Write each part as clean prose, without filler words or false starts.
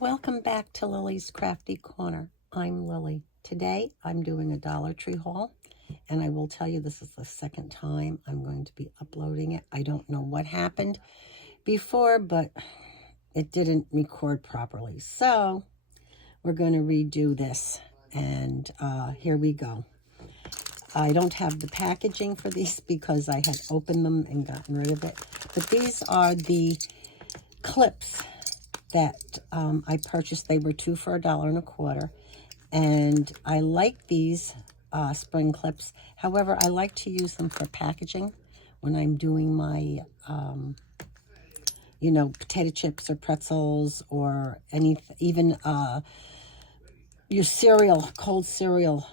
Welcome back to Lily's Crafty Corner. I'm Lily. Today I'm doing a Dollar Tree haul, and I will tell you this is the second time I'm going to be uploading it. I don't know what happened before, but it didn't record properly. So we're going to redo this, and here we go. I don't have the packaging for these because I had opened them and gotten rid of it. But these are the clips that I purchased. They were 2 for $1.25, and I like these spring clips. However, I like to use them for packaging when I'm doing my potato chips or pretzels or even your cereal, cold cereal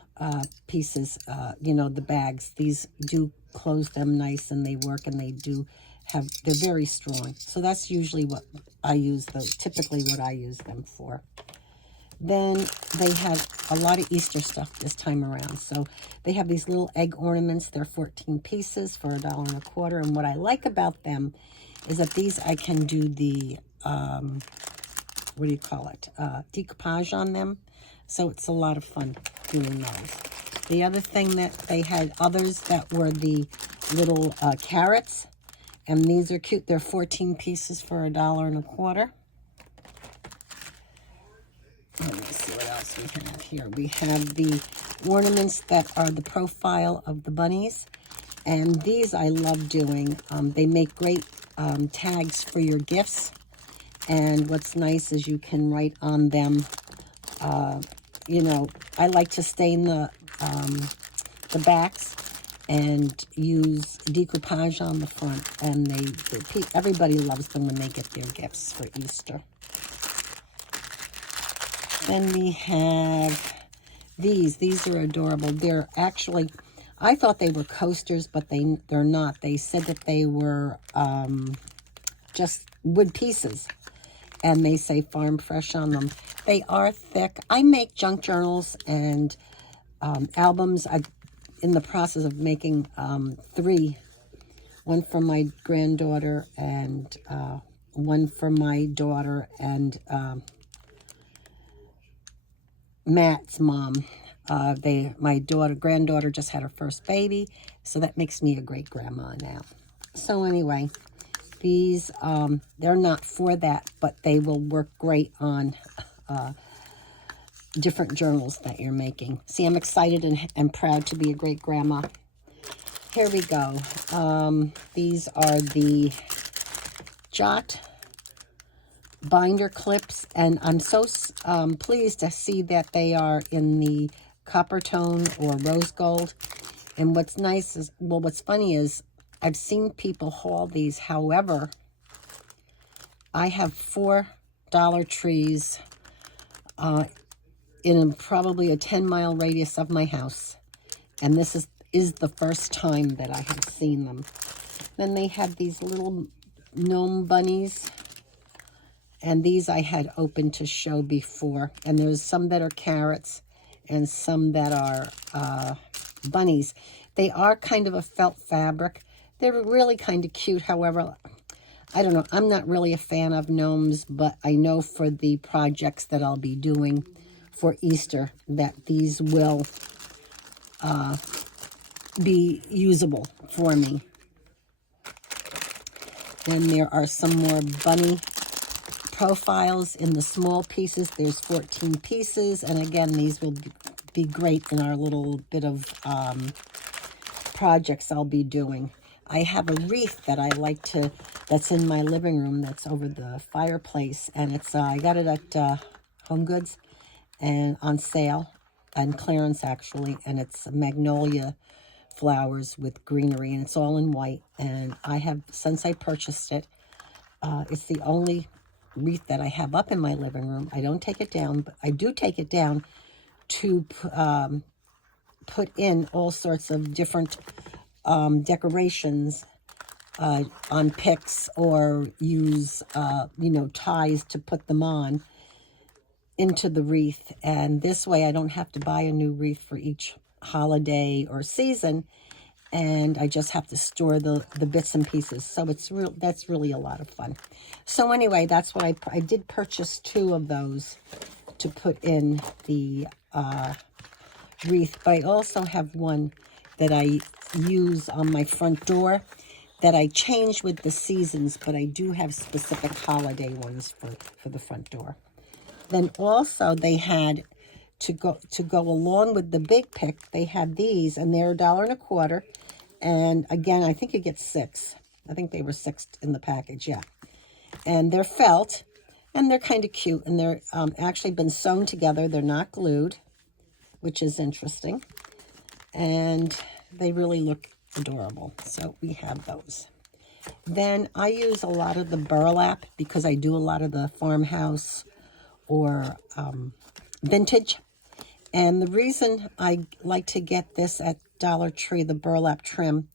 pieces, the bags. These do close them nice, and they work, and they're very strong. So that's usually what I use those, typically what I use them for. Then they have a lot of Easter stuff this time around. So they have these little egg ornaments. They're 14 pieces for $1.25. And what I like about them is that these I can do the, decoupage on them. So it's a lot of fun doing those. The other thing that they had others that were the little carrots. And these are cute. They're 14 pieces for $1.25. Let me see what else we have here. We have the ornaments that are the profile of the bunnies. And these I love doing. They make great tags for your gifts. And what's nice is you can write on them, I like to stain the backs and use decoupage on the front, and everybody loves them when they get their gifts for Easter. Then we have these. These are adorable. They're actually, I thought they were coasters, but they're not. They said that they were just wood pieces, and they say Farm Fresh on them. They are thick. I make junk journals and albums. I'm in the process of making 3. One for my granddaughter and one for my daughter and Matt's mom. My granddaughter just had her first baby, so that makes me a great grandma now. So anyway, these, they're not for that, but they will work great on different journals that you're making. See, I'm excited and proud to be a great grandma. Here we go. These are the Jot binder clips, and I'm so pleased to see that they are in the copper tone or rose gold. And what's nice is, what's funny is I've seen people haul these. However, I have 4 Dollar Trees in probably a 10-mile radius of my house, and this is the first time that I have seen them. Then they have these little gnome bunnies, and these I had opened to show before. And there's some that are carrots and some that are bunnies. They are kind of a felt fabric. They're really kind of cute. However, I don't know. I'm not really a fan of gnomes, but I know for the projects that I'll be doing for Easter that these will be usable for me. Then there are some more bunny profiles in the small pieces. There's 14 pieces, and again, these will be great in our little bit of projects I'll be doing. I have a wreath that I like to, that's in my living room, that's over the fireplace, and it's I got it at Home Goods and on sale, on clearance actually, and it's magnolia flowers with greenery, and it's all in white. And I have, since I purchased it, it's the only wreath that I have up in my living room. I don't take it down, but I do take it down to put in all sorts of different decorations on picks, or use ties to put them on into the wreath. And this way I don't have to buy a new wreath for each holiday or season, and I just have to store the bits and pieces. So that's really a lot of fun. So anyway, that's what I did purchase 2 of those to put in the wreath, but I also have one that I use on my front door that I change with the seasons, but I do have specific holiday ones for the front door. Then also they had to go along with the big pick, they had these, and they're $1.25. And again, I think you get 6. I think they were 6 in the package, yeah. And they're felt, and they're kind of cute, and they're actually been sewn together. They're not glued, which is interesting. And they really look adorable. So we have those. Then I use a lot of the burlap because I do a lot of the farmhouse or vintage. And the reason I like to get this at Dollar Tree, the burlap trim,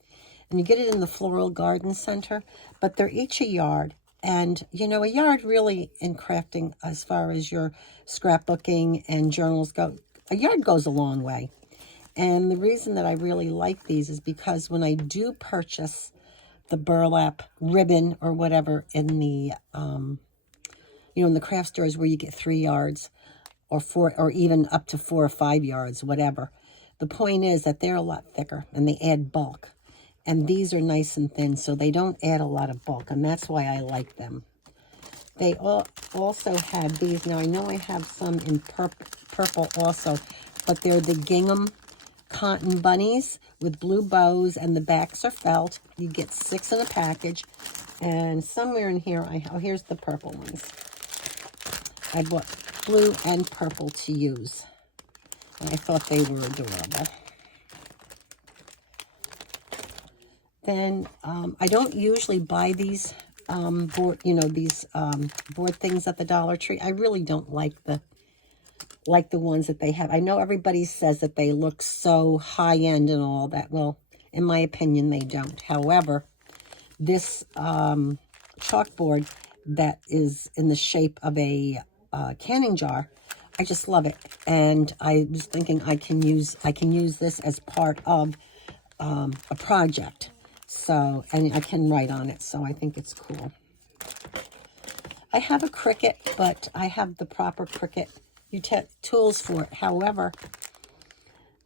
and you get it in the Floral Garden Center, but they're each a yard. And, you know, a yard really in crafting, as far as your scrapbooking and journals go, a yard goes a long way. And the reason that I really like these is because when I do purchase the burlap ribbon or whatever in the, in the craft stores where you get 3 yards or 4, or even up to 4 or 5 yards, whatever. The point is that they're a lot thicker and they add bulk. And these are nice and thin, so they don't add a lot of bulk, and that's why I like them. They also have these. Now, I know I have some in purple also, but they're the gingham cotton bunnies with blue bows, and the backs are felt. You get 6 in a package, and somewhere in here, here's the purple ones. I bought blue and purple to use, and I thought they were adorable. Then I don't usually buy these board things at the Dollar Tree. I really don't like the ones that they have. I know everybody says that they look so high end and all that. Well, in my opinion, they don't. However, this chalkboard that is in the shape of a canning jar, I just love it. And I was thinking I can use this as part of a project. So, and I can write on it, so I think it's cool. I have a Cricut, but I have the proper Cricut tools for it. However,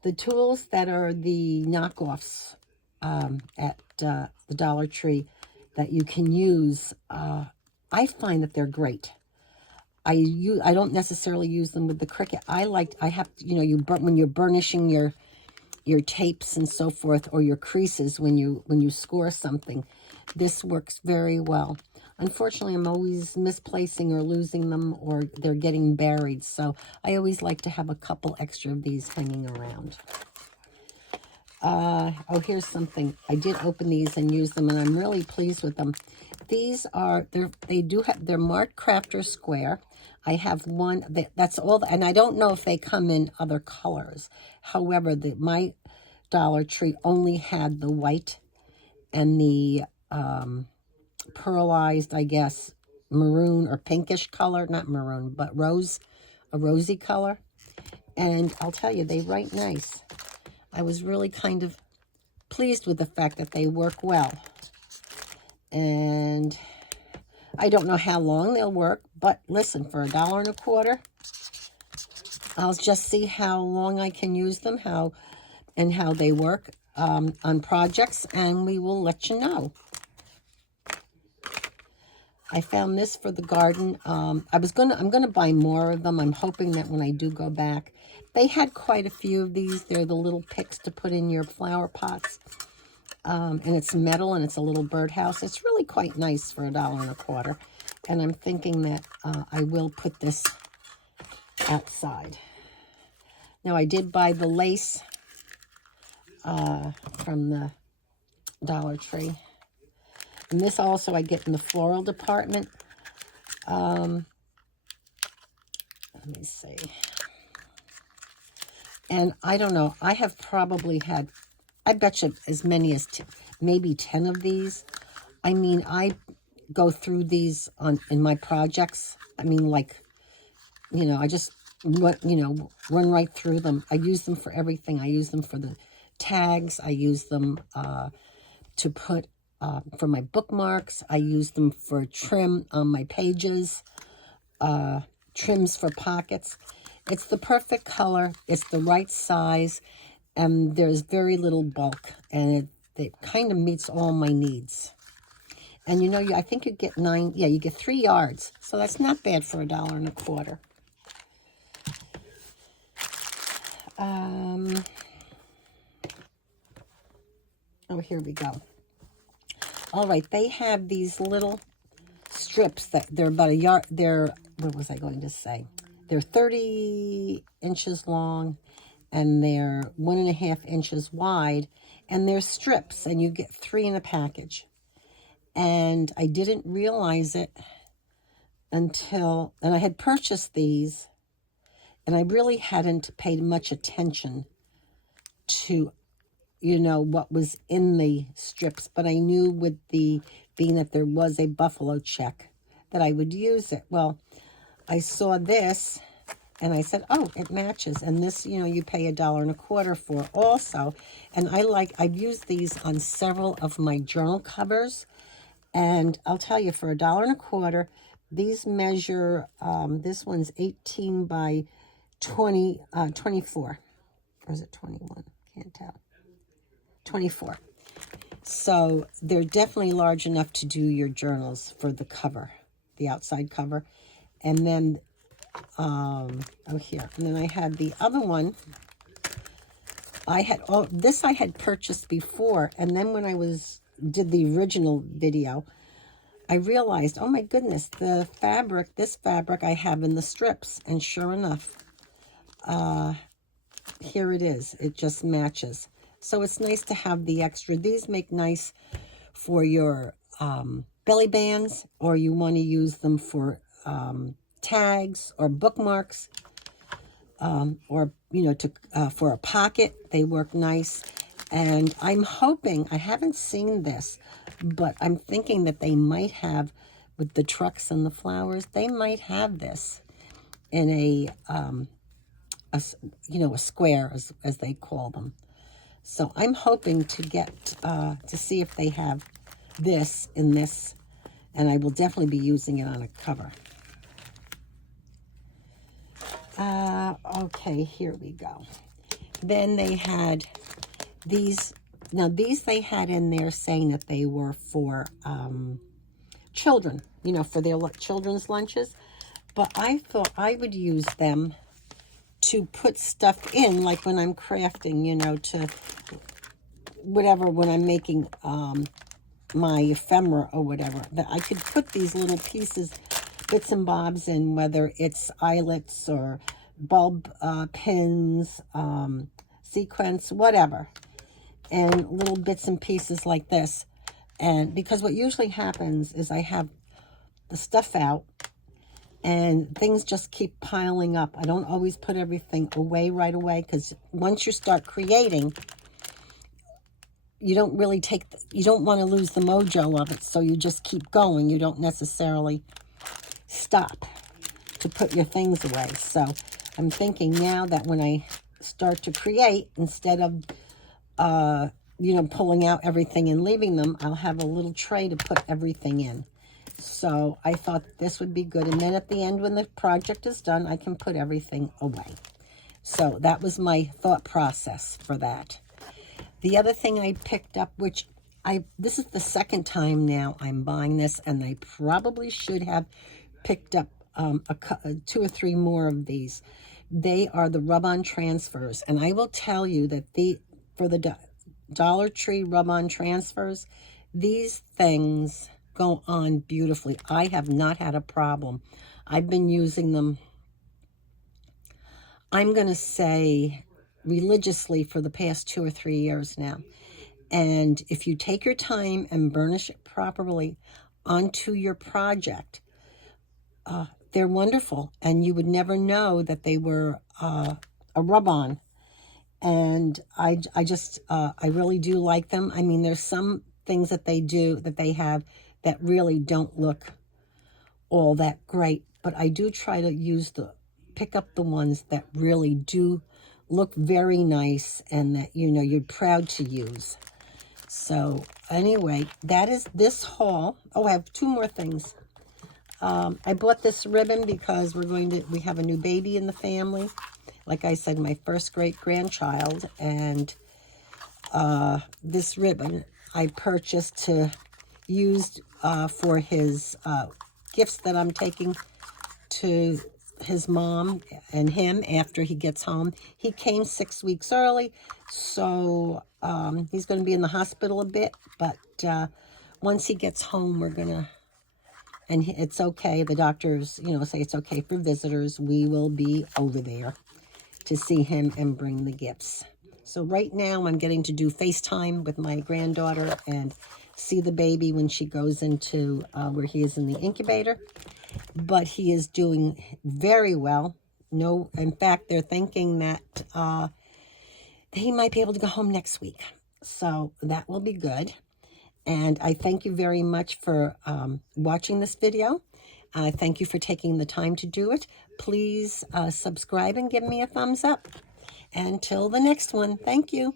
the tools that are the knockoffs at the Dollar Tree that you can use, I find that they're great. I don't necessarily use them with the Cricut. When you're burnishing your tapes and so forth, or your creases when you score something, this works very well. Unfortunately, I'm always misplacing or losing them, or they're getting buried, so I always like to have a couple extra of these hanging around. Here's something. I did open these and use them, and I'm really pleased with them. These are, they're marked Crafter Square. I have one, that's all, and I don't know if they come in other colors. However, my Dollar Tree only had the white and the pearlized, I guess, maroon or pinkish color. Not maroon, but a rosy color. And I'll tell you, they write nice. I was really kind of pleased with the fact that they work well. And I don't know how long they'll work, but listen, for $1.25, I'll just see how long I can use them, how they work on projects, and we will let you know. I found this for the garden. I'm gonna buy more of them. I'm hoping that when I do go back, they had quite a few of these. They're the little picks to put in your flower pots. And it's metal, and it's a little birdhouse. It's really quite nice for $1.25. And I'm thinking that I will put this outside. Now, I did buy the lace from the Dollar Tree. And this also I get in the floral department. Let me see. And I don't know. I have probably had, I bet you, as many as maybe 10 of these. I mean, I go through these in my projects. I mean, I just run right through them. I use them for everything. I use them for the tags. I use them to put for my bookmarks. I use them for trim on my pages, trims for pockets. It's the perfect color. It's the right size, and there's very little bulk, and it kind of meets all my needs. And you know, I think you get you get 3 yards. So that's not bad for $1.25. Oh, here we go. All right, they have these little strips that they're about a yard. What was I going to say? They're 30 inches long, and they're 1.5 inches wide, and they're strips, and you get 3 in a package. And I didn't realize it until, and I had purchased these, and I really hadn't paid much attention to, you know, what was in the strips, but I knew with being that there was a buffalo check that I would use it. Well, I saw this, and I said, oh, it matches. And this, you know, you pay $1.25 for also. And I've used these on several of my journal covers. And I'll tell you, for $1.25, these measure, this one's 18 by 24. Or is it 21? Can't tell. 24. So they're definitely large enough to do your journals for the cover, the outside cover. And then, here. And then I had the other one. This I had purchased before. And then when I did the original video, I realized, oh my goodness, this fabric I have in the strips. And sure enough, here it is. It just matches. So it's nice to have the extra. These make nice for your belly bands, or you want to use them for tags or bookmarks, or, you know, for a pocket. They work nice. And I'm hoping, I haven't seen this, but I'm thinking that they might have, with the trucks and the flowers, they might have this in a square, as they call them. So I'm hoping to get, to see if they have this in this, and I will definitely be using it on a cover. Okay, here we go. Then they had these. Now, these they had in there saying that they were for children, you know, for their children's lunches. But I thought I would use them to put stuff in, like when I'm crafting, you know, to whatever, when I'm making my ephemera or whatever, that I could put these little pieces, bits and bobs in, whether it's eyelets or bulb pins, sequins, whatever, and little bits and pieces like this. And because what usually happens is I have the stuff out and things just keep piling up. I don't always put everything away right away, because once you start creating, you don't really you don't want to lose the mojo of it, so you just keep going. You don't necessarily stop to put your things away. So I'm thinking now that when I start to create, instead of pulling out everything and leaving them, I'll have a little tray to put everything in. So I thought this would be good. And then at the end, when the project is done, I can put everything away. So that was my thought process for that. The other thing I picked up, this is the second time now I'm buying this, and I probably should have picked up 2 or 3 more of these. They are the rub-on transfers. And I will tell you that for the Dollar Tree rub-on transfers, these things go on beautifully. I have not had a problem. I've been using them, I'm going to say, religiously for the past 2 or 3 years now. And if you take your time and burnish it properly onto your project, they're wonderful. And you would never know that they were a rub-on. And I really do like them. I mean, there's some things that they have that really don't look all that great, but I do try to pick up the ones that really do look very nice and that, you know, you're proud to use. So anyway, that is this haul. Oh, I have two more things. I bought this ribbon because we have a new baby in the family. Like I said, my first great-grandchild. And this ribbon I purchased to use for his gifts that I'm taking to his mom and him after he gets home. He came 6 weeks early, so he's going to be in the hospital a bit, but once he gets home, we're going to, and it's okay, the doctors, you know, say it's okay for visitors, we will be over there to see him and bring the gifts. So right now I'm getting to do FaceTime with my granddaughter and see the baby when she goes into where he is in the incubator. But he is doing very well. No, in fact, they're thinking that he might be able to go home next week. So that will be good. And I thank you very much for watching this video. I thank you for taking the time to do it. Please subscribe and give me a thumbs up. Until the next one, thank you.